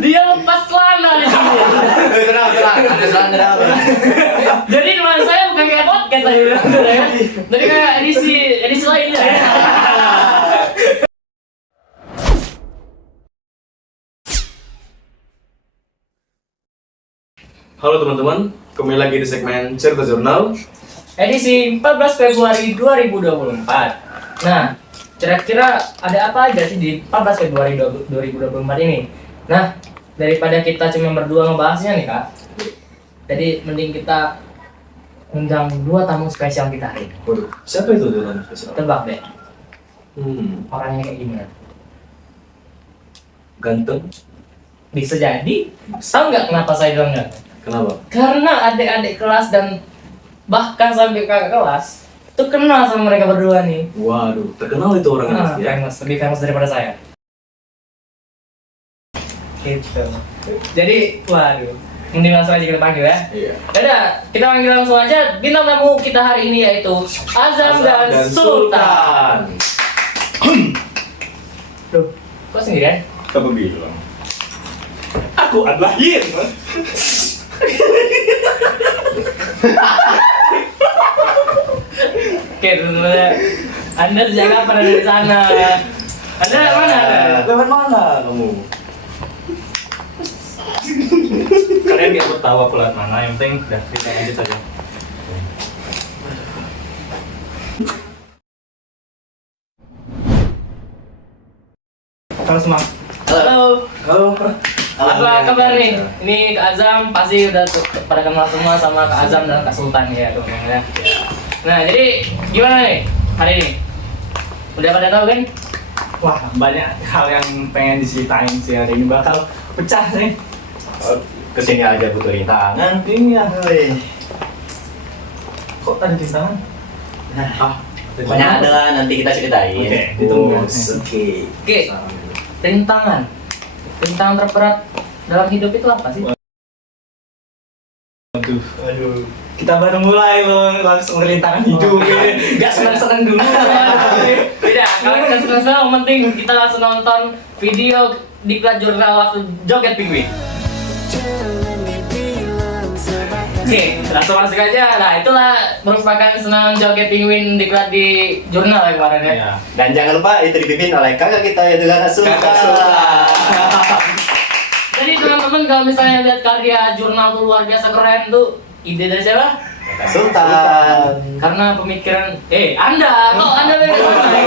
Dia lepas celana di sini. Tenang, ada celana. Jadi teman saya bukan kayak podcast tadi bilang ya. Jadi kayak edisi lainnya ya. Halo teman-teman, kembali lagi di segmen Cerita Jurnal Edisi 14 Februari 2024. Nah, kira-kira ada apa aja sih di 14 Februari 2024 ini? Nah, daripada kita cuma berdua ngebahasnya nih Kak, jadi mending kita undang dua tamu spesial kita hari ini. Waduh, siapa itu dalam spesial? Tebak deh, orangnya kayak gimana? Ganteng? Bisa jadi. Tahu nggak kenapa saya bilang ganteng? Kenapa? Karena adik-adik kelas dan bahkan sampai kakak kelas itu kenal sama mereka berdua nih. Waduh, terkenal itu orangnya pasti ya? Famous, lebih famous daripada saya. Gitu. Jadi, waduh, mending langsung aja kita panggil ya. Iya. Yaudah, kita panggil langsung aja bintang tamu kita hari ini yaitu Azam dan Sultan. Loh, kok sendirian? Siapa bilang? Aku adalah Yin. Oke, teman-teman. Anda sejak kapan ada di sana? Anda mana? Lewat mana kamu? Kalian nggak perlu tahu aku lewat mana. Yang penting udah kita lanjut saja. Halo semua. Halo. Halo. Apa kabar nih? Ini Kak Azam pasti udah pada kenal semua sama Kak Azam dan Kak Sultan ya teman-teman ya. Nah, jadi gimana nih hari ini? Udah pada tahu kan? Wah, banyak hal yang pengen diceritain sih hari ini, bakal pecah nih. Kesini aja butuh rintangan. Iya. Woi. Kok ada di tangan? Banyak ada lah, nanti kita ceritain. Oke, ditunggu. Oke. Oke. Rintangan terberat dalam hidup itu apa sih? Aduh. Kita baru mulai loh, langsung rintangan hidup. Gak seneng-seneng dulu. Beda, kalau kita senang-senang yang penting kita langsung nonton video diklat jurnal waktu joget penguin. Oke, langsung masuk aja. Nah, itulah merupakan senang joget penguin diklat di jurnal ya kemarin ya. Iya. Dan jangan lupa itu dipimpin oleh kakak kita yaitu kakak Sultan. Kakak Sultan. Jadi teman-teman kalau misalnya lihat karya jurnal tuh luar biasa keren tuh, ide dari siapa? Kakak Sultan. Karena pemikiran, Anda, kok Anda beda sama saya?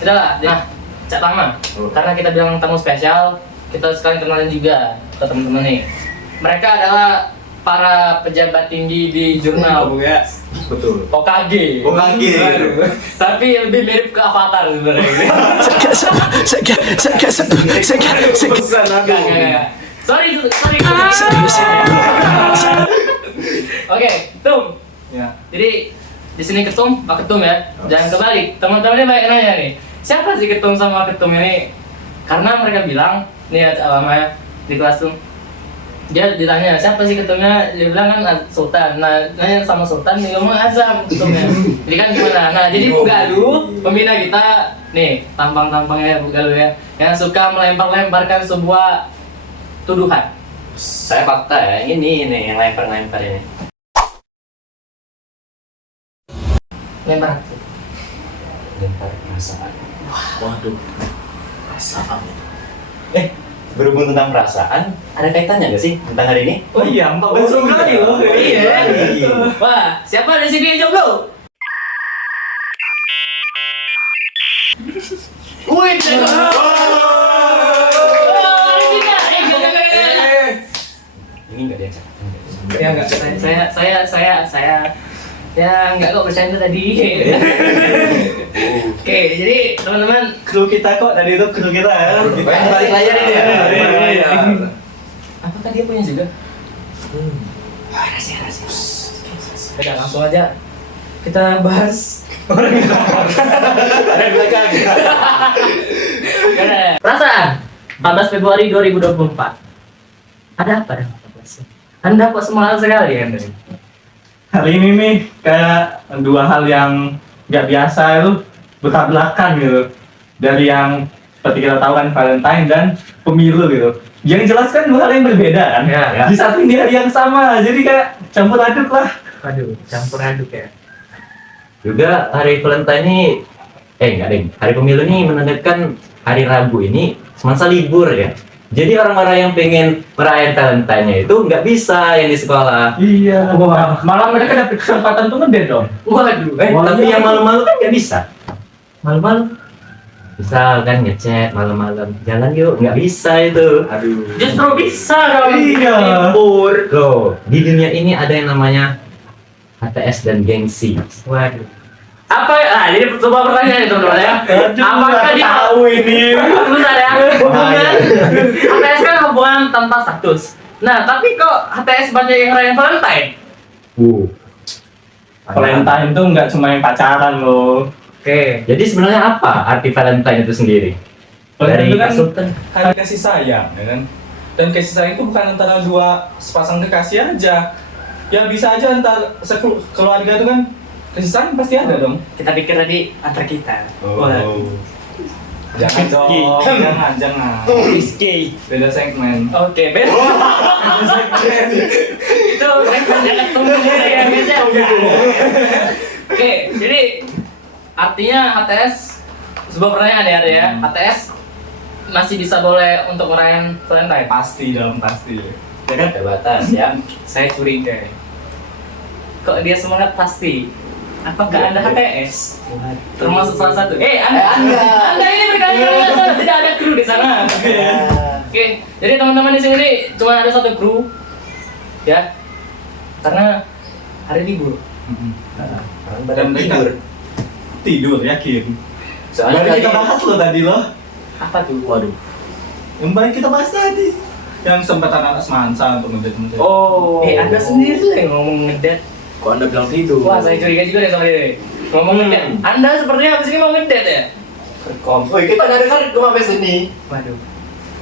Udah lah, nah, Cak Tama, karena kita bilang tamu spesial, kita sekalian kenalin juga ke teman-teman nih. Mereka adalah para pejabat tinggi di jurnal, ya. Betul. OKG. OKG. Aduh. Tapi lebih mirip ke Avatar sebenarnya. Enggak. Sorry. Oke, Tum. Ya. Jadi di sini Ketum, Pak Ketum ya. Jangan kebalik. Teman-teman ini banyak nanya nih. Siapa sih Ketum sama Ketum ini? Karena mereka bilang, nih lama ya di kelas Tum. Dia ditanya siapa sih ketumnya, dia bilang kan Sultan. Nah, nanya sama Sultan, dia ngomong Azam ketumnya. Jadi kan gimana? Nah, jadi Bu Galuh, pembina kita, nih tampang-tampangnya Bu Galuh ya, yang suka melempar-lemparkan sebuah tuduhan. Saya fakta ya, ini yang lempar ini. Lempar. Lempar perasaan. Waduh. Perasaan. Berhubung tentang perasaan, ada kaitannya nggak sih tentang hari ini? Oh iya, 14 Februari loh. Iya. Wah, siapa di sini yang jomblo? Wih, Ini nggak diajak. ya enggak, saya ya enggak kok bercanda tadi. Oke, jadi teman-teman, Kru kita kok tadi itu kru kita ya. Balik layar ini ya. apakah dia punya juga? Rahasia. Udah langsung aja kita bahas Ada di belakang. perasaan 14 Februari 2024. Ada apa dengan 14? Anda kok semangat sekali Anda? Hari ini nih kayak dua hal yang nggak biasa itu bertabrakan gitu. Dari yang seperti kita tahu kan Valentine dan pemilu gitu. yang jelas kan dua hal yang berbeda kan. Ya. Disatuin di hari yang sama, jadi kayak campur aduk lah. Aduh, campur aduk ya. Juga hari Valentine ini, enggak deh, hari pemilu ini menandakan hari Rabu ini semasa libur ya. Jadi orang-orang yang pengen merayakan Valentine-nya itu nggak bisa yang di sekolah. Iya. Wah, malah mereka dapat kesempatan tuh ngedate dong. Waduh, Tapi yang malam-malam kan nggak bisa. malu-malu. Bisa kan ngechat malam-malam, jalan yuk, nggak bisa itu. Aduh. Justru bisa dong. Iya. Libur. Loh, di dunia ini ada yang namanya HTS dan gengsi. Waduh. Apa ini sebuah pertanyaan itu teman ya. Apakah dia tahu ini? Bentar ya. Hubungan HTS kan hubungan tanpa status. Nah, tapi kok HTS banyak yang ngerayain Valentine? Valentine tuh nggak cuma yang pacaran loh. Oke. Jadi sebenarnya apa arti Valentine itu sendiri? Valentine itu kan Kak Sultan. hari kasih sayang, ya kan? Dan kasih sayang itu bukan antara dua sepasang kekasih aja. Ya bisa aja antar keluarga itu kan kasih sayang pasti ada dong. Kita pikir tadi antar kita. Jangan dong, jangan. Rizky. Beda segmen. Oke, beda. Itu segmen yang ketemu sendiri ya, biasanya. Oke, jadi artinya HTS sebuah pertanyaan ya, ya. HTS masih bisa boleh untuk merayakan Valentine? Pasti dong, pasti. Ya kan? Terbatas ya. Saya curiga. Kok dia semangat pasti? Apakah Anda HTS? Termasuk salah satu. Anda ini berkali-kali tidak ada kru di sana. Oke, jadi teman-teman di sini cuma ada satu kru, ya, karena hari libur. Dan mereka tidur, yakin. Soalnya Baru kita tadi- bahas loh tadi loh. Apa tuh? Waduh. Yang baru kita bahas tadi. Yang sempat anak semansa untuk ngedate. Oh. Anda sendiri tuh yang ngomong ngedate. Kok Anda bilang tidur? Wah, saya curiga juga deh sama dia. Ngomong ngedate. Anda sepertinya habis ini mau ngedate ya? Woi, kita nggak dengar cuma sampai sini. Waduh.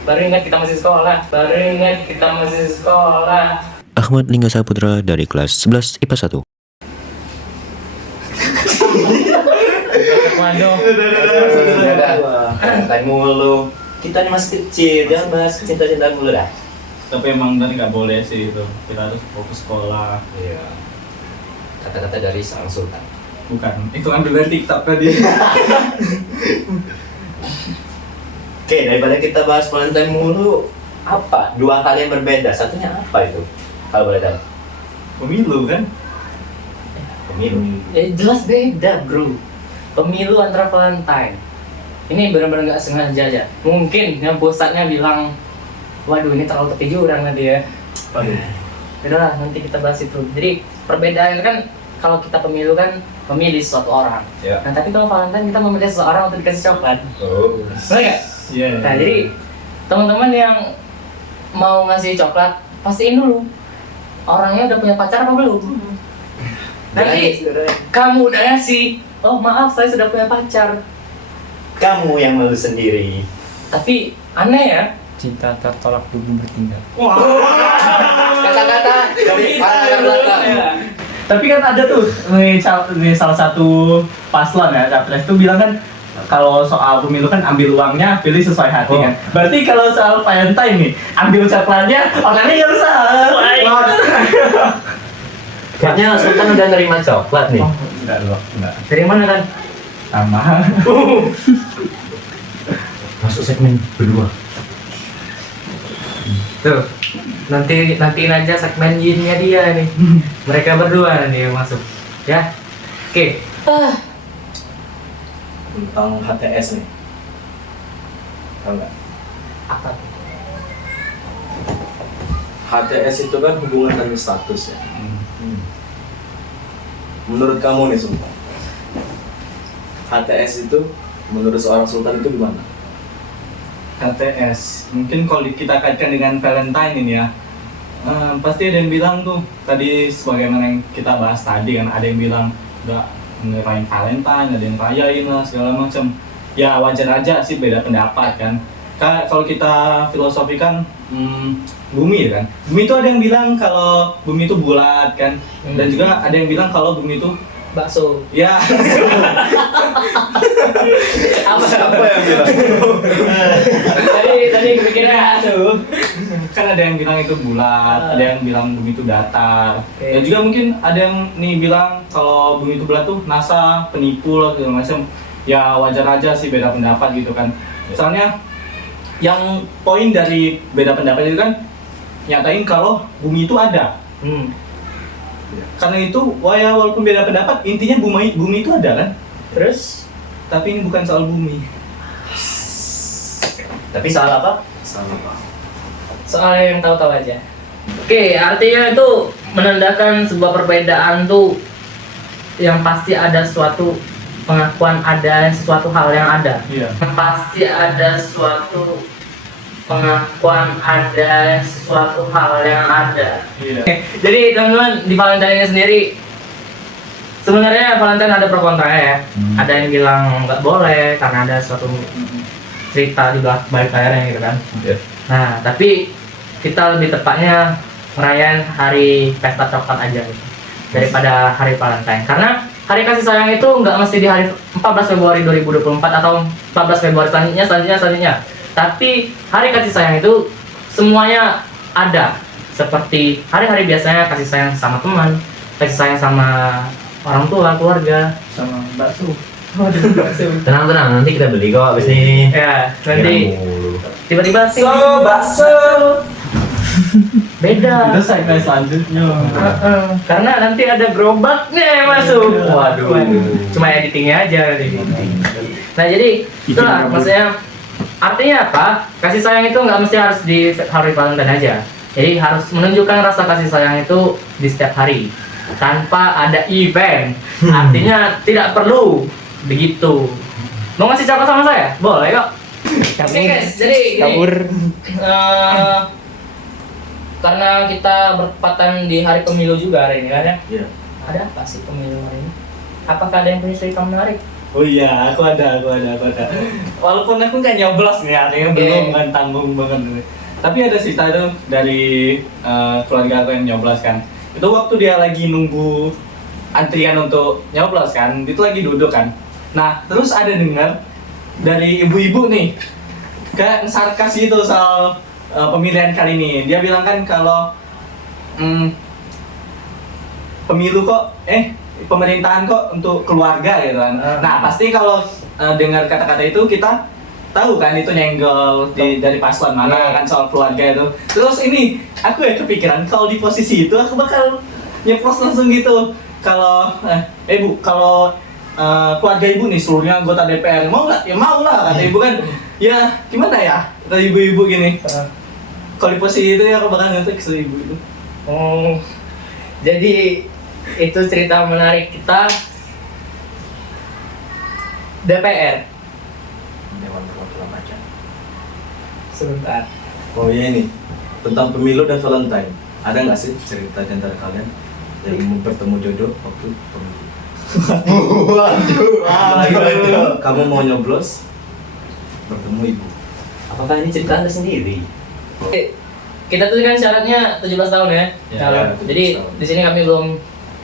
Baru ingat kita masih sekolah. Ahmad Lingga Saputra dari kelas 11 IPA 1. Waduh. Valentine mulu. Kita ini masih kecil, jangan bahas cinta-cintaan mulu dah. Tapi emang tadi nggak boleh sih itu. Kita harus fokus sekolah. Iya. Kata-kata dari sang sultan. Bukan. Itu ambil dari TikTok tadi. Oke, daripada kita bahas Valentine mulu, apa? Dua hal yang berbeda. Satunya apa itu? Kalau boleh tahu. Pemilu kan? Pemilu. Jelas beda, bro. Pemilu antara Valentine. Ini benar-benar nggak sengaja aja. Mungkin yang pusatnya bilang, waduh ini terlalu kepijuran nanti ya. Waduh. Udahlah, nanti kita bahas itu. Jadi perbedaan kan kalau kita pemilu kan memilih suatu orang. Ya. Nah tapi kalau Valentine kita memilih seseorang untuk dikasih coklat. Oh. Benar nggak? Iya. Nah jadi teman-teman yang mau ngasih coklat pastiin dulu orangnya udah punya pacar apa belum. Nanti kamu udah ngasih, oh maaf saya sudah punya pacar. Kamu yang malu sendiri. Tapi aneh ya. Cinta tertolak dulu bertinggal. Kata-kata dari latar belakang. Tapi kan ada tuh nih salah satu paslon ya, capres tuh bilang kan kalau soal pemilu kan ambil uangnya pilih sesuai hati kan. Berarti kalau soal Valentine nih ambil coklatnya orangnya yang salah. Kayaknya Sultan udah nerima coklat nih. Oh, enggak loh, enggak. Dari mana kan? Sama. Masuk segmen berdua. Tuh, nantiin aja segmen yinnya dia nih. Mereka berdua nih yang masuk. Ya, oke. Tentang HTS nih. Tahu nggak? Apa tuh? HTS itu kan hubungan tanpa status ya. Menurut kamu nih Sultan, HTS itu menurut seorang Sultan itu gimana? HTS, mungkin kalau kita kaitkan dengan Valentine ini ya, pasti ada yang bilang tuh tadi sebagaimana yang kita bahas tadi kan, ada yang bilang nggak ngerayain Valentine, ada yang rayain lah segala macam. Ya wajar aja sih beda pendapat kan. Kalau kita filosofikan bumi kan, bumi itu ada yang bilang kalau bumi itu bulat kan, dan juga ada yang bilang kalau bumi itu Bakso. ya Apa? Siapa yang bilang? Tadi kepikiran tuh. Kan ada yang bilang itu bulat, ada yang bilang bumi itu datar. Oke. Dan juga mungkin ada yang nih bilang kalau bumi itu bulat tuh NASA penipu lah segala macam. Ya wajar aja sih beda pendapat gitu kan. Soalnya yang poin dari beda pendapat itu kan nyatain kalau bumi itu ada. Karena itu walaupun beda pendapat intinya bumi itu ada kan. Terus Tapi ini bukan soal bumi. Tapi soal apa? Salah Pak. soal yang tahu-tahu aja. Oke, artinya itu menandakan sebuah perbedaan tuh yang pasti ada suatu pengakuan ada sesuatu hal yang ada. Iya. Pasti ada suatu pengakuan ada sesuatu hal yang ada. Iya. Jadi teman-teman di Valentine ini sendiri sebenarnya Valentine ada pro kontranya ya. Ada yang bilang nggak boleh karena ada suatu cerita juga balik layarnya gitu kan. Iya. Nah tapi kita lebih tepatnya merayakan hari pesta coklat aja gitu, daripada hari Valentine. Karena hari kasih sayang itu nggak mesti di hari 14 Februari 2024 atau 14 Februari selanjutnya. Tapi hari kasih sayang itu semuanya ada. Seperti hari-hari biasanya kasih sayang sama teman, kasih sayang sama orang tua, keluarga. Sama bakso. Waduh, bakso. Tenang, nanti kita beli kok abis ini. Ya, nanti Kira mulu. tiba-tiba bakso. beda. Itu segmen selanjutnya. Karena nanti ada gerobaknya yang masuk. Waduh. Cuma editingnya aja nanti. Nah jadi itulah maksudnya. Artinya apa? Kasih sayang itu nggak mesti harus di hari Valentine aja. Jadi harus menunjukkan rasa kasih sayang itu di setiap hari tanpa ada event. Artinya tidak perlu begitu. Mau ngasih coklat sama saya? Boleh kok. Oke guys, jadi gini. Karena kita bertepatan di hari pemilu juga hari ini kan ya? Iya. Ada apa sih pemilu hari ini? Apakah ada yang punya cerita menarik? Oh iya, aku ada. Walaupun aku nggak nyoblos nih, artinya belum kan tanggung banget. Tapi ada cerita itu dari keluarga aku yang nyoblos kan. Itu waktu dia lagi nunggu antrian untuk nyoblos kan, itu lagi duduk kan. Nah, terus ada dengar dari ibu-ibu nih, kayak sarkas gitu soal pemilihan kali ini. Dia bilang kan kalau pemilu kok, pemerintahan kok untuk keluarga gitu kan. Nah pasti kalau dengar kata-kata itu kita tahu kan itu nyenggol dari paslon mana kan soal keluarga itu. Terus ini aku ya kepikiran kalau di posisi itu aku bakal nyeplos langsung gitu. Kalau Bu, kalau keluarga ibu nih seluruhnya anggota DPR mau nggak? Ya mau lah kata ibu kan. Ya gimana ya kata ibu-ibu gini. Kalau di posisi itu ya aku bakal ngetik ke ibu itu. Oh, jadi itu cerita menarik kita DPR. Dewan Perwakilan Rakyat. Sebentar. Oh iya nih, tentang pemilu dan Valentine. Ada nggak sih cerita di antara kalian yang bertemu jodoh waktu pemilu? Waduh. Kamu mau nyoblos, bertemu ibu. Apakah ini cerita Anda sendiri? Kita tuh kan syaratnya 17 tahun ya. Ya, Calon. 17 Jadi tahun. di sini kami belum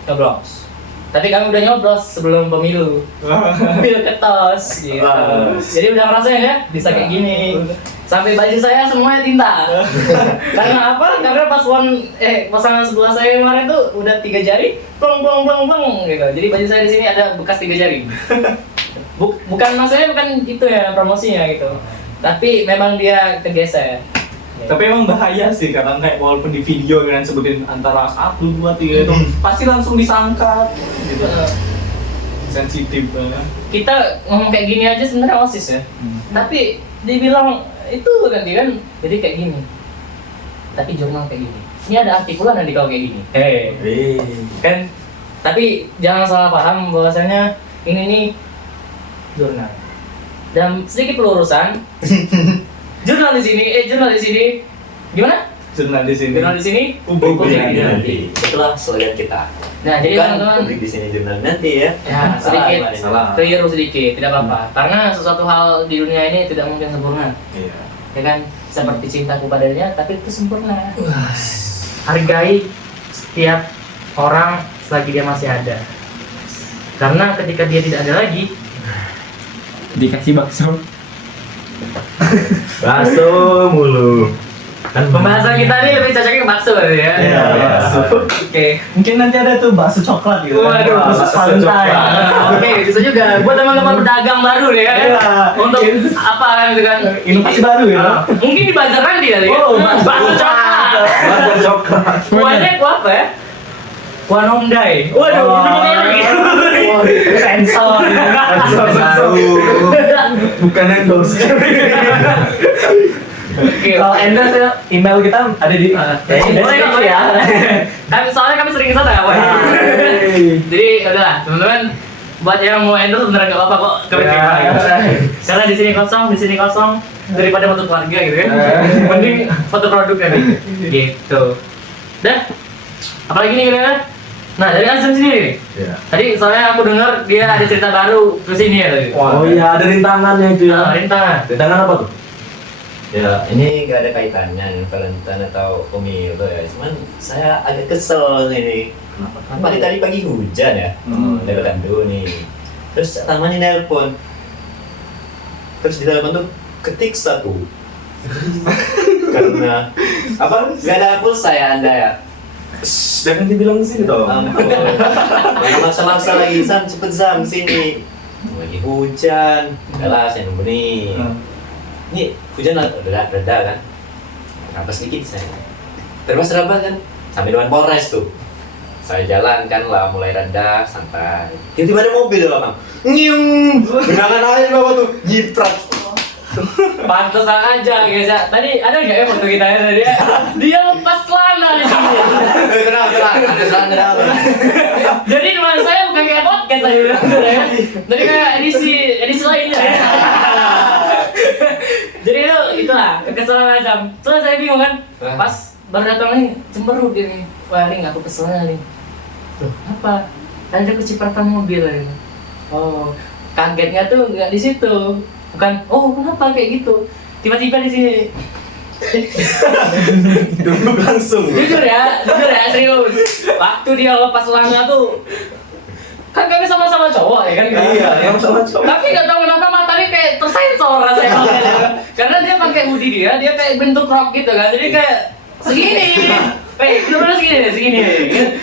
nyoblos. Tapi kami udah nyoblos sebelum pemilu. Pemilu ketos gitu. Jadi udah ngerasain ya bisa kayak gini. Sampai baju saya semuanya tinta. Karena apa? Karena pasangan sebelah saya kemarin tuh udah 3 jari, plong gitu. Jadi baju saya di sini ada bekas 3 jari. Bukan maksudnya bukan itu ya promosinya gitu. Tapi memang dia kegeser. Tapi emang bahaya sih karena kayak walaupun di video kan sebutin antara 1, 2, 3 itu pasti langsung disangka gitu. Sensitif banget. Kita ngomong kayak gini aja sebenarnya OSIS ya. Tapi dibilang itu nanti kan jadi kayak gini. Tapi jurnal kayak gini. Ini ada artikulan nanti kalau kayak gini. Kan tapi jangan salah paham bahwasanya ini nih jurnal. Dan sedikit pelurusan. Jurnal di sini. Gimana? Jurnal di sini. Jurnal di sini. Publik nanti. Itulah slogan kita. Nah, jadi Bukan teman-teman publik di sini jurnal nanti ya. ya sedikit Salah, Pak. Salah. keliru sedikit, tidak apa-apa. Karena sesuatu hal di dunia ini tidak mungkin sempurna. Iya. Ya kan? Seperti cintaku padanya, tapi itu sempurna. Hargai setiap orang selagi dia masih ada. Karena ketika dia tidak ada lagi, dikasih bakso. Bakso mulu. Kan Pembahasan kita ini lebih cocoknya ke bakso ya. Iya, bakso. Oke. Mungkin nanti ada tuh bakso coklat gitu. Waduh, khusus bakso Valentine. coklat. Oke, bisa juga buat teman-teman pedagang baru nih ya. Iya. Untuk apa kan gitu kan? Inovasi baru ya. Mungkin di bazar nanti kali ya. Oh, bakso coklat. Bakso coklat. Kuahnya kuah apa ya? Kuah Nongdai. Waduh, Wah. itu kayak Sensor. Bukan endorse. Oke. Kalau endorse ya, email kita ada di deskripsi ya. Soalnya kami sering kesana ya, Pak. Jadi udahlah, teman-teman, buat yang mau endorse beneran nggak apa-apa kok kami terima. Karena di sini kosong daripada foto keluarga gitu kan. Mending foto produk nih. Gitu. Dah. Apalagi nih kira-kira? Nah, dari Azam sendiri nih. Iya. Tadi soalnya aku dengar dia ada cerita baru ke sini ya tadi. Oh iya, ada rintangannya itu ya. Rintangan. Rintangan apa tuh? ya ini gak ada kaitannya dengan Valentine atau pemilu ya. Cuman saya agak kesel ini. Tadi pagi hujan ya. Dari Tandu nih. Terus Tamani nelpon. Terus di telepon tuh ketik satu. Karena apa? Gak ada pulsa ya Anda ya. Jangan dibilang di sini dong. Ampun. Mana maksa-maksa lagi Sam, cepet Sam sini. Lagi hujan. Udahlah saya nunggu nih. Ini hujan reda kan. Kenapa sedikit saya. Terus terlambat kan. Sampai depan Polres tuh. Saya jalan kan lah mulai reda santai. Tiba-tiba ada mobil belakang. Nyium. Genangan air bawa tuh. Nyiprat. Pantesan aja guys ya. Tadi ada nggak ya foto kita ya tadi? Dia lepas celana di sini. Tenang. Ada serang. Jadi teman saya bukan kayak podcast tadi ya. Jadi kayak edisi lainnya ya. Jadi itulah kekesalan Azam. Terus saya bingung kan. Pas baru datang nih cemberut dia nih. Wah ini nggak aku kesel nih. Loh apa? Ada kecipratan mobil nih. Oh kagetnya tuh nggak di situ. Bukan. Oh kenapa kayak gitu? Tiba-tiba di sini. Duduk langsung. Jujur ya serius. Waktu dia lepas celana tuh kan kami sama-sama cowok ya kan? Iya, yang sama cowok. Tapi nggak tahu kenapa matanya kayak tersensor rasanya. Karena dia pakai hoodie dia kayak bentuk rok gitu kan. Jadi kayak segini. Bener-bener segini.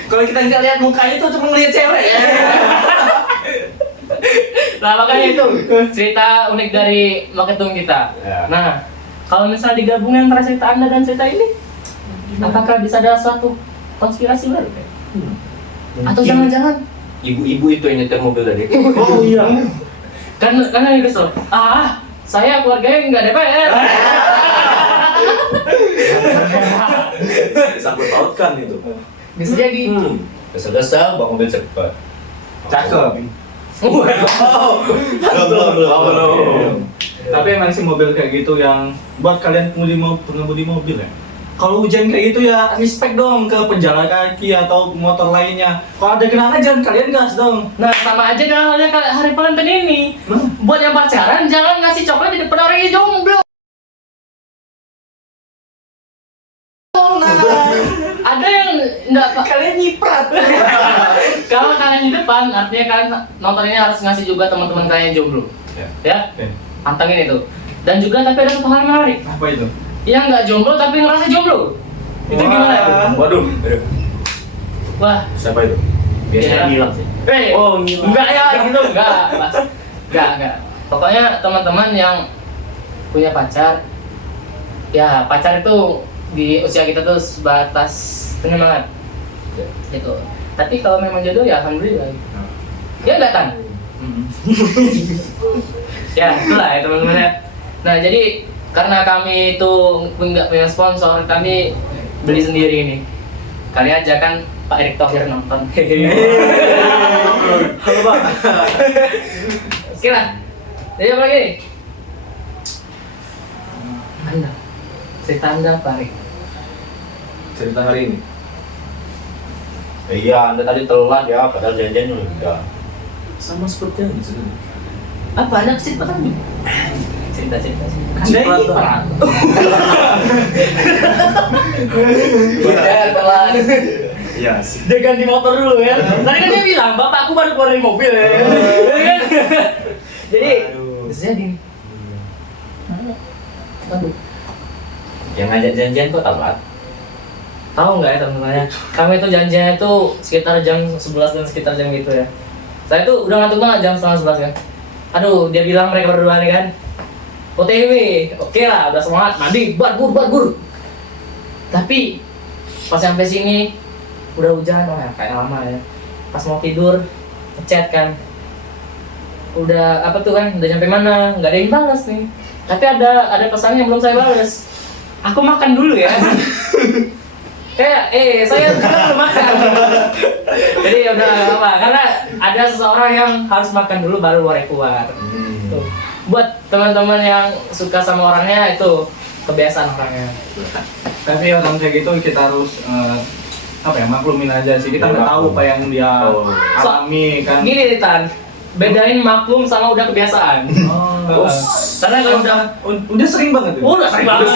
Kalau kita nggak lihat mukanya tuh cuma ngeliat cewek. Nah makanya itu cerita unik dari Maketum kita. Ya. Nah kalau misalnya digabungin antara cerita Anda dan cerita ini, apakah bisa ada suatu konspirasi baru? Atau jangan-jangan Ibu-ibu itu yang nyetir mobil tadi. Oh iya. karena itu kesel. Saya keluarganya nggak DPR. Disangkut pautkan itu. Bisa jadi. Kesel-kesel bawa mobil cepat. Cakep. Belum. Tapi emang sih mobil kayak gitu yang buat kalian pengemudi mobil ya. Kalau hujan kayak gitu ya respect dong ke penjalan kaki atau motor lainnya. Kalau ada genangan jangan kalian gas dong. Nah sama aja dengan halnya kayak hari Valentine ini. Buat yang pacaran jangan ngasih coklat di depan orang yang jomblo. Ada yang enggak kalian nyiprat. Kalau kalian di depan artinya kalian nonton ini harus ngasih juga teman-teman kalian yang jomblo. Ya. Pantangin itu. Dan juga tapi ada satu hal yang menarik. Apa itu? Yang nggak jomblo tapi ngerasa jomblo. Itu gimana itu? Waduh. Wah, Siapa itu? Biasanya Iya. bilang sih. Enggak ya gitu, enggak. Pokoknya teman-teman yang punya pacar, ya pacar itu di usia kita tuh sebatas penyemangat, gitu. Tapi kalau memang jodoh ya alhamdulillah. Ya enggak Tan? Ya itulah ya teman-teman ya. Nah jadi karena kami itu nggak punya sponsor, kami beli sendiri ini. Kali aja kan Pak Erick Thohir nonton. Halo Pak. Oke lah. Jadi apa lagi? Anda. Cerita Anda Pak Erick. Cerita hari ini. Iya, Anda tadi telat ya, padahal janjian udah. Sama seperti yang sebenarnya. Apa Anda cerita kan? Cerita. Anda ini perang. Telat. Iya sih. Dia ganti motor dulu ya. Tadi kan dia bilang, bapakku baru keluar dari mobil ya. Jadi bisa jadi nih. Aduh. Yang ngajak janjian kok telat. Tahu nggak ya teman-temannya? Kami itu janjiannya itu sekitar jam 11 dan sekitar jam gitu ya. Saya tuh udah ngantuk banget jam setengah 11 kan. Aduh, dia bilang mereka berdua nih kan. OTW, oke lah, udah semangat, mandi, barbur. Tapi pas sampai sini udah hujan, wah kayak lama ya. Pas mau tidur, ngechat kan. Udah apa tuh kan, udah sampai mana? Nggak ada yang balas nih. Tapi ada pesan yang belum saya balas. Aku makan dulu ya. Kayak, saya juga belum makan. Jadi ya udah nggak apa, karena ada seseorang yang harus makan dulu baru boleh keluar. Tuh. Buat teman-teman yang suka sama orangnya itu kebiasaan orangnya. Tapi orang kayak gitu kita harus maklumin aja sih. Kita nggak tahu apa yang dia alami kan. Gini nih Tan, bedain maklum sama udah kebiasaan. Karena kalau udah sering banget. udah sering banget.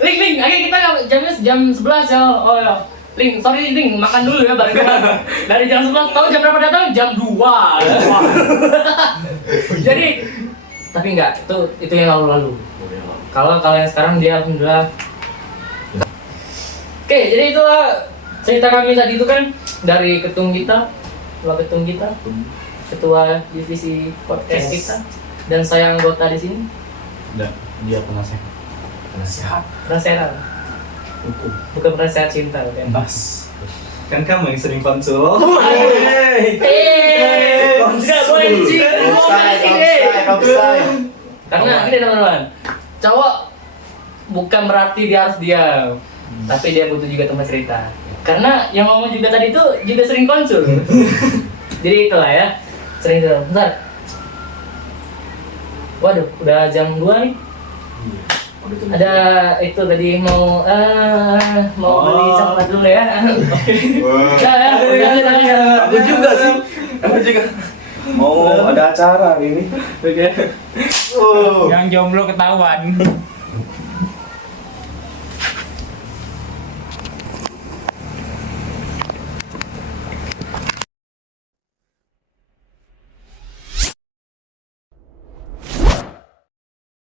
Ling, ayo kita jamnya jam 11 ya. Oh ya. Ling, makan dulu ya bareng kita. Dari jam 11 tahu jam berapa datang? Jam 2. Jadi tapi enggak, itu yang lalu-lalu. Kalau yang sekarang dia alhamdulillah. Oke, jadi itulah cerita kami tadi itu kan dari ketua kita, ketua divisi podcast kita, dan saya anggota di sini. Dia penasehat. Penasehat. Bukan penasehat cinta, bukan. Mas. Kan kamu yang sering konsul. Tidak boleh dicinggung. Karena ini teman-teman, cowok bukan berarti dia harus diam, tapi dia butuh juga teman cerita. Karena yang ngomong juga tadi itu juga sering konsul. Jadi itulah ya, sering itu. Bentar. Waduh, udah jam 2 nih. Ada itu tadi mau beli coklat dulu ya. Aku juga sih. Aku juga. Mau ada acara ini. Oke. Yang jomblo ketahuan.